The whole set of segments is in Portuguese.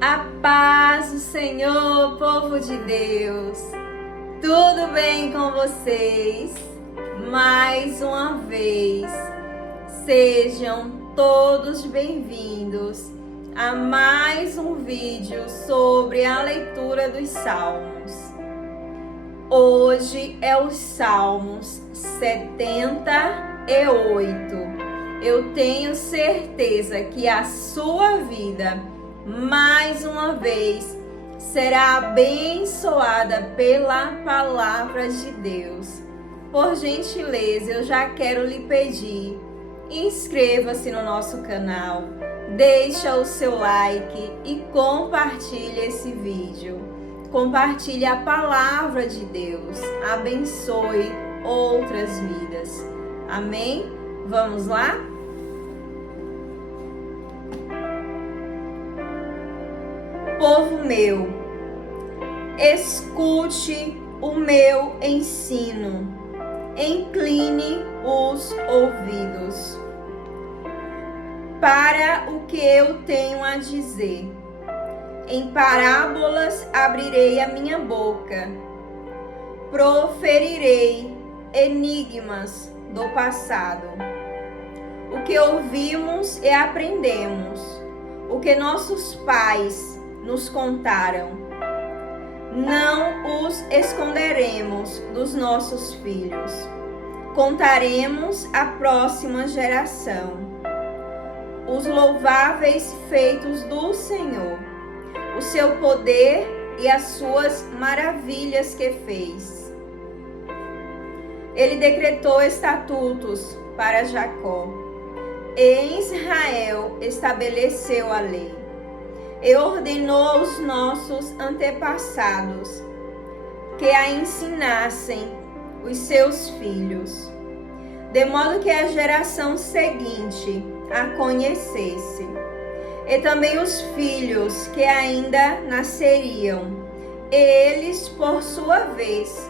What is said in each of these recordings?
A paz do Senhor, povo de Deus. Tudo bem com vocês? Mais uma vez, sejam todos bem-vindos a mais um vídeo sobre a leitura dos Salmos. Hoje é os Salmos 78. Eu tenho certeza que a sua vida, mais uma vez, será abençoada pela palavra de Deus. Por gentileza, eu já quero lhe pedir, inscreva-se no nosso canal, deixa o seu like e compartilhe esse vídeo. Compartilhe a palavra de Deus, abençoe outras vidas. Amém? Vamos lá? Povo meu, escute o meu ensino, incline os ouvidos para o que eu tenho a dizer. Em parábolas abrirei a minha boca, proferirei enigmas do passado. O que ouvimos e aprendemos, o que nossos pais nos contaram, não os esconderemos dos nossos filhos. Contaremos à próxima geração os louváveis feitos do Senhor, o seu poder e as suas maravilhas que fez. Ele decretou estatutos para Jacó, e em Israel estabeleceu a lei, e ordenou aos nossos antepassados que a ensinassem os seus filhos, de modo que a geração seguinte a conhecesse, e também os filhos que ainda nasceriam, e eles, por sua vez,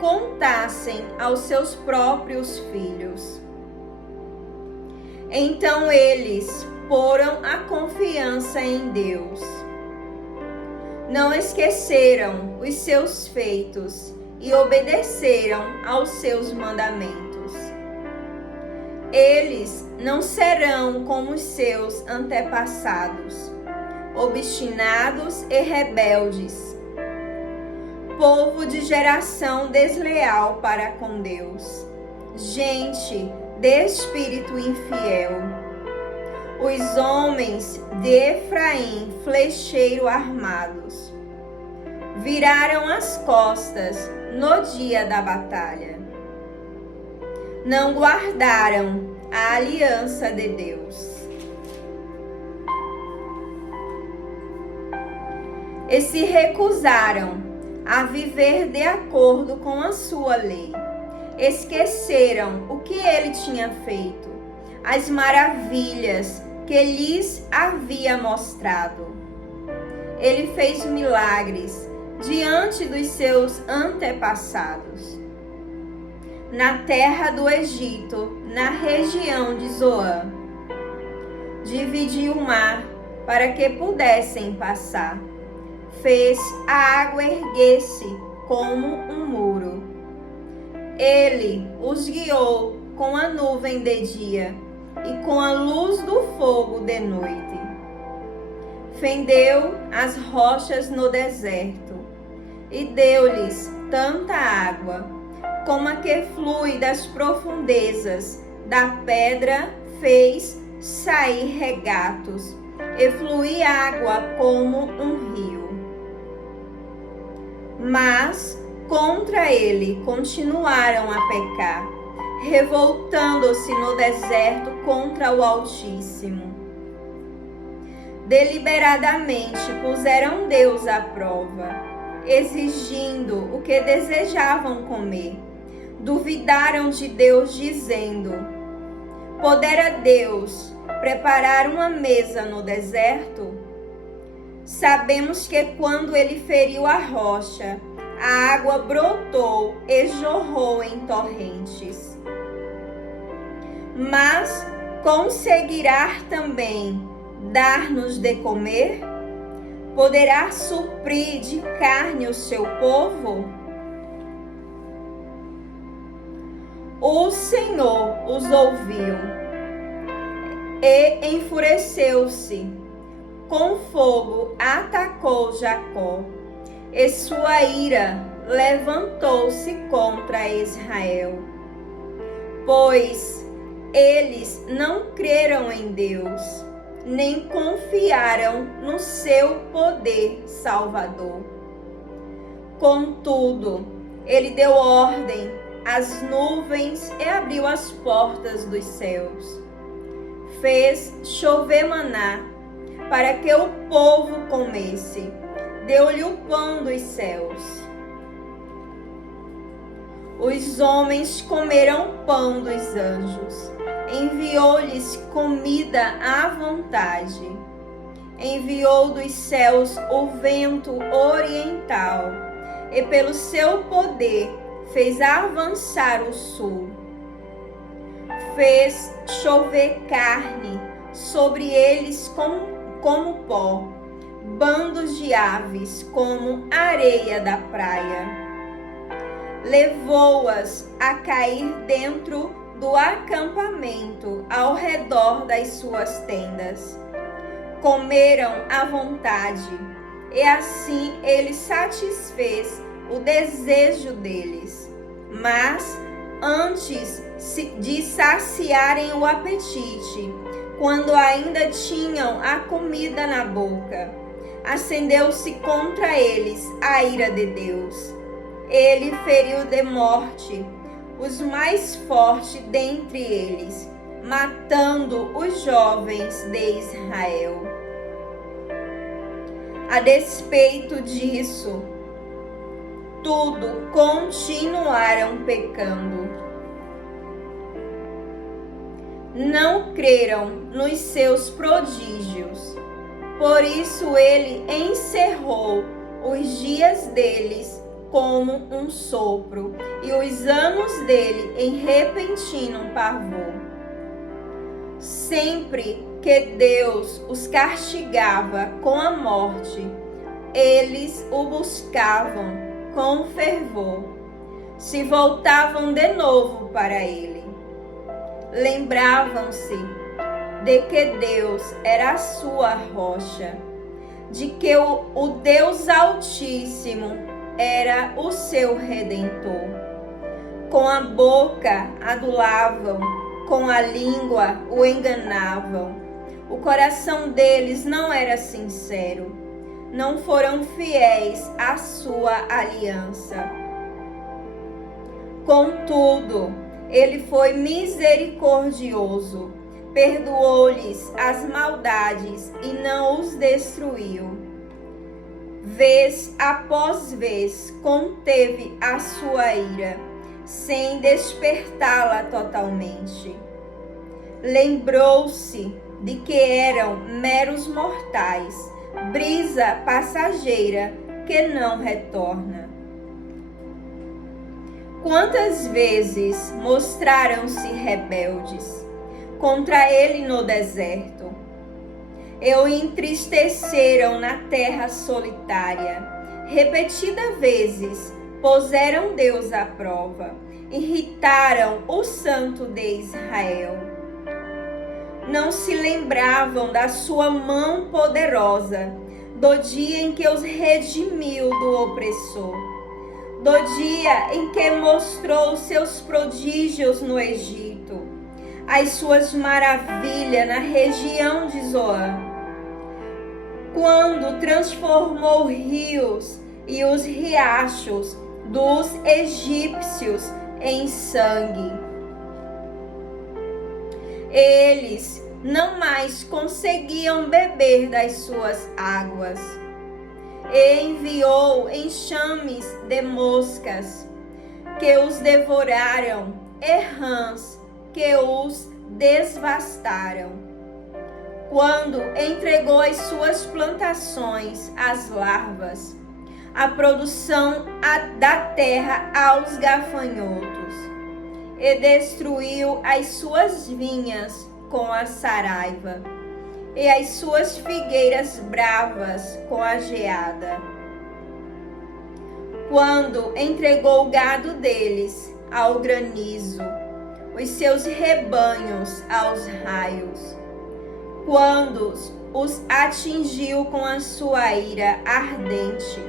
contassem aos seus próprios filhos. Então eles poram a confiança em Deus. Não esqueceram os seus feitos e obedeceram aos seus mandamentos. Eles não serão como os seus antepassados, obstinados e rebeldes, povo de geração desleal para com Deus, gente de espírito infiel. Os homens de Efraim, flecheiro armados, viraram as costas no dia da batalha. Não guardaram a aliança de Deus. E se recusaram a viver de acordo com a sua lei. Esqueceram o que ele tinha feito, as maravilhas que lhes havia mostrado. Ele fez milagres diante dos seus antepassados, na terra do Egito, na região de Zoã. Dividiu o mar para que pudessem passar. Fez a água erguer-se como um muro. Ele os guiou com a nuvem de dia e com a luz do fogo de noite. Fendeu as rochas no deserto e deu-lhes tanta água como a que flui das profundezas. Da pedra fez sair regatos e fluir água como um rio. Mas contra ele continuaram a pecar, revoltando-se no deserto contra o Altíssimo. Deliberadamente puseram Deus à prova, exigindo o que desejavam comer. Duvidaram de Deus, dizendo: Podera Deus preparar uma mesa no deserto? Sabemos que quando ele feriu a rocha, a água brotou e jorrou em torrentes. Mas conseguirá também dar-nos de comer? poderá suprir de carne o seu povo? O Senhor os ouviu e enfureceu-se. Com fogo atacou Jacó, e sua ira levantou-se contra Israel. Pois eles não creram em Deus, nem confiaram no seu poder salvador. Contudo, ele deu ordem às nuvens e abriu as portas dos céus. Fez chover maná para que o povo comesse. Deu-lhe o pão dos céus. Os homens comeram pão dos anjos. Enviou-lhes comida à vontade. Enviou dos céus o vento oriental, e pelo seu poder fez avançar o sul. Fez chover carne sobre eles como pó, bandos de aves como areia da praia. Levou-as a cair dentro do acampamento ao redor das suas tendas. Comeram à vontade, e assim ele satisfez o desejo deles. Mas antes de saciarem o apetite, quando ainda tinham a comida na boca, acendeu-se contra eles a ira de Deus. Ele feriu de morte os mais fortes dentre eles, matando os jovens de Israel. A despeito disso, tudo continuaram pecando. Não creram nos seus prodígios. Por isso ele encerrou os dias deles como um sopro, e os anos dele em repentino pavor. Sempre que Deus os castigava com a morte, eles o buscavam com fervor, se voltavam de novo para ele. Lembravam-se de que Deus era a sua rocha, de que o Deus Altíssimo era o seu Redentor. Com a boca adulavam, com a língua o enganavam. O coração deles não era sincero, não foram fiéis à sua aliança. Contudo, ele foi misericordioso, perdoou-lhes as maldades e não os destruiu. Vez após vez conteve a sua ira, sem despertá-la totalmente. Lembrou-se de que eram meros mortais, brisa passageira que não retorna. Quantas vezes mostraram-se rebeldes contra ele no deserto, e o entristeceram na terra solitária. Repetidas vezes puseram Deus à prova, irritaram o Santo de Israel. Não se lembravam da sua mão poderosa, do dia em que os redimiu do opressor, do dia em que mostrou seus prodígios no Egito, as suas maravilhas na região de Zoan, quando transformou rios e os riachos dos egípcios em sangue. Eles não mais conseguiam beber das suas águas, e enviou enxames de moscas que os devoraram, e rãs que os devastaram. Quando entregou as suas plantações às larvas, a produção da terra aos gafanhotos, e destruiu as suas vinhas com a saraiva, e as suas figueiras bravas com a geada. Quando entregou o gado deles ao granizo, os seus rebanhos aos raios, quando os atingiu com a sua ira ardente,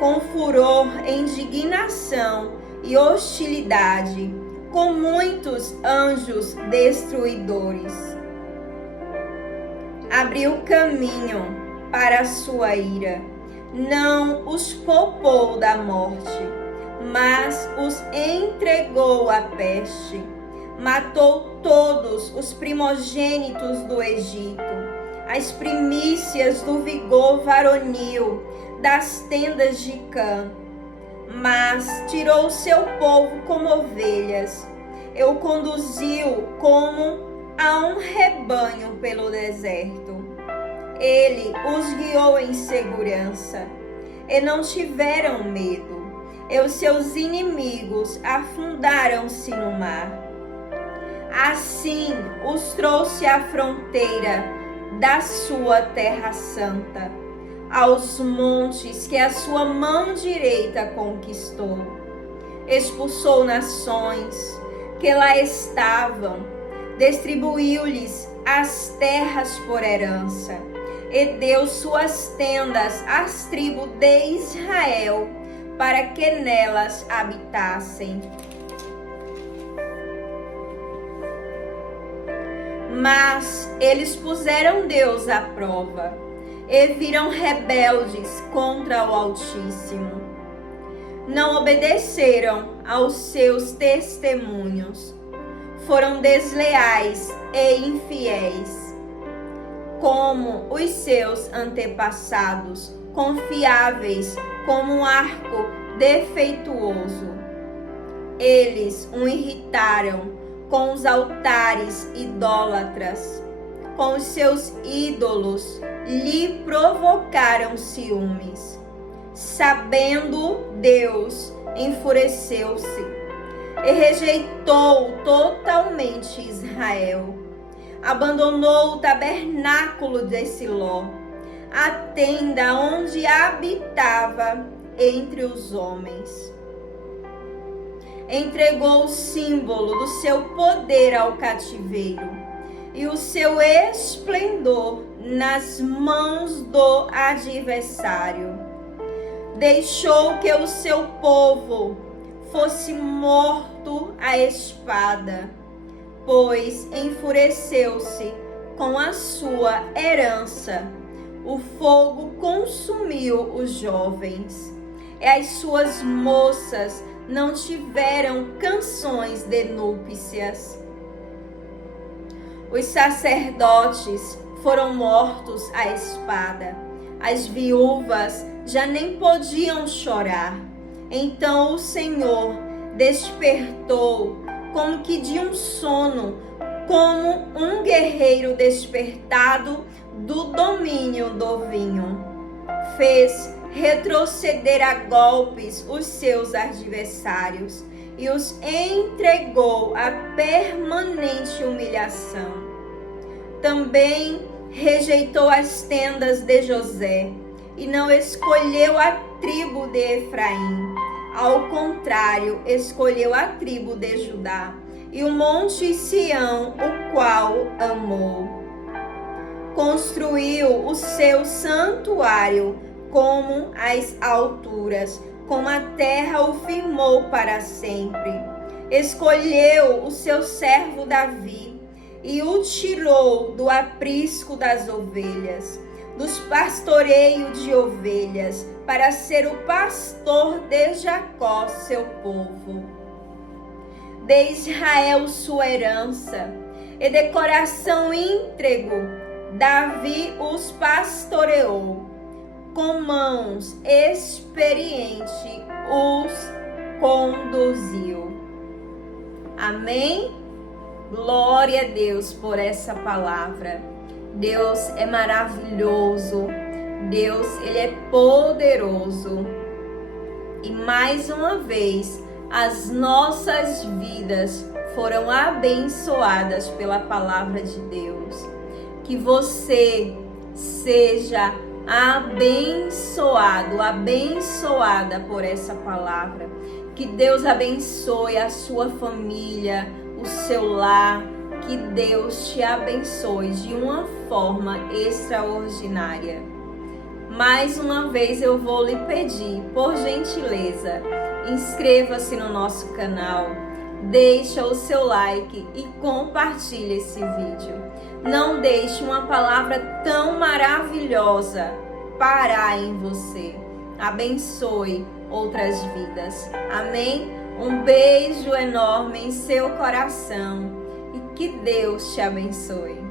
com furor, indignação e hostilidade, com muitos anjos destruidores. Abriu caminho para a sua ira, não os poupou da morte, mas os entregou à peste. Matou todos os primogênitos do Egito, as primícias do vigor varonil das tendas de Cã. Mas tirou seu povo como ovelhas, e o conduziu como a um rebanho pelo deserto. Ele os guiou em segurança, e não tiveram medo, e os seus inimigos afundaram-se no mar. Assim os trouxe à fronteira da sua terra santa, aos montes que a sua mão direita conquistou. Expulsou nações que lá estavam, distribuiu-lhes as terras por herança, e deu suas tendas às tribos de Israel, para que nelas habitassem. Mas eles puseram Deus à prova e viram rebeldes contra o Altíssimo. Não obedeceram aos seus testemunhos, foram desleais e infiéis, como os seus antepassados, confiáveis como um arco defeituoso. Eles o irritaram com os altares idólatras, com os seus ídolos lhe provocaram ciúmes. Sabendo Deus, enfureceu-se e rejeitou totalmente Israel. Abandonou o tabernáculo de Siló, a tenda onde habitava entre os homens. Entregou o símbolo do seu poder ao cativeiro e o seu esplendor nas mãos do adversário. Deixou que o seu povo fosse morto à espada, pois enfureceu-se com a sua herança. O fogo consumiu os jovens, e as suas moças não tiveram canções de núpcias. Os sacerdotes foram mortos à espada, as viúvas já nem podiam chorar. Então o Senhor despertou como que de um sono, como um guerreiro despertado do domínio do vinho. Fez retroceder a golpes os seus adversários e os entregou a permanente humilhação. Também rejeitou as tendas de José e não escolheu a tribo de Efraim. Ao contrário, escolheu a tribo de Judá e o monte Sião, o qual amou. Construiu o seu santuário como as alturas, como a terra o firmou para sempre. Escolheu o seu servo Davi e o tirou do aprisco das ovelhas, dos pastoreios de ovelhas, para ser o pastor de Jacó, seu povo. De Israel sua herança, e de coração íntegro, Davi os pastoreou. Com mãos experientes os conduziu. Amém? Glória a Deus por essa palavra. Deus é maravilhoso. Deus, Ele é poderoso. E mais uma vez, as nossas vidas foram abençoadas pela palavra de Deus. Que você seja abençoado, abençoada por essa palavra. Que Deus abençoe a sua família, o seu lar. Que Deus te abençoe de uma forma extraordinária. Mais uma vez eu vou lhe pedir, por gentileza, inscreva-se no nosso canal, deixa o seu like e compartilhe esse vídeo. Não deixe uma palavra tão maravilhosa parar em você. Abençoe outras vidas. Amém? Um beijo enorme em seu coração e que Deus te abençoe.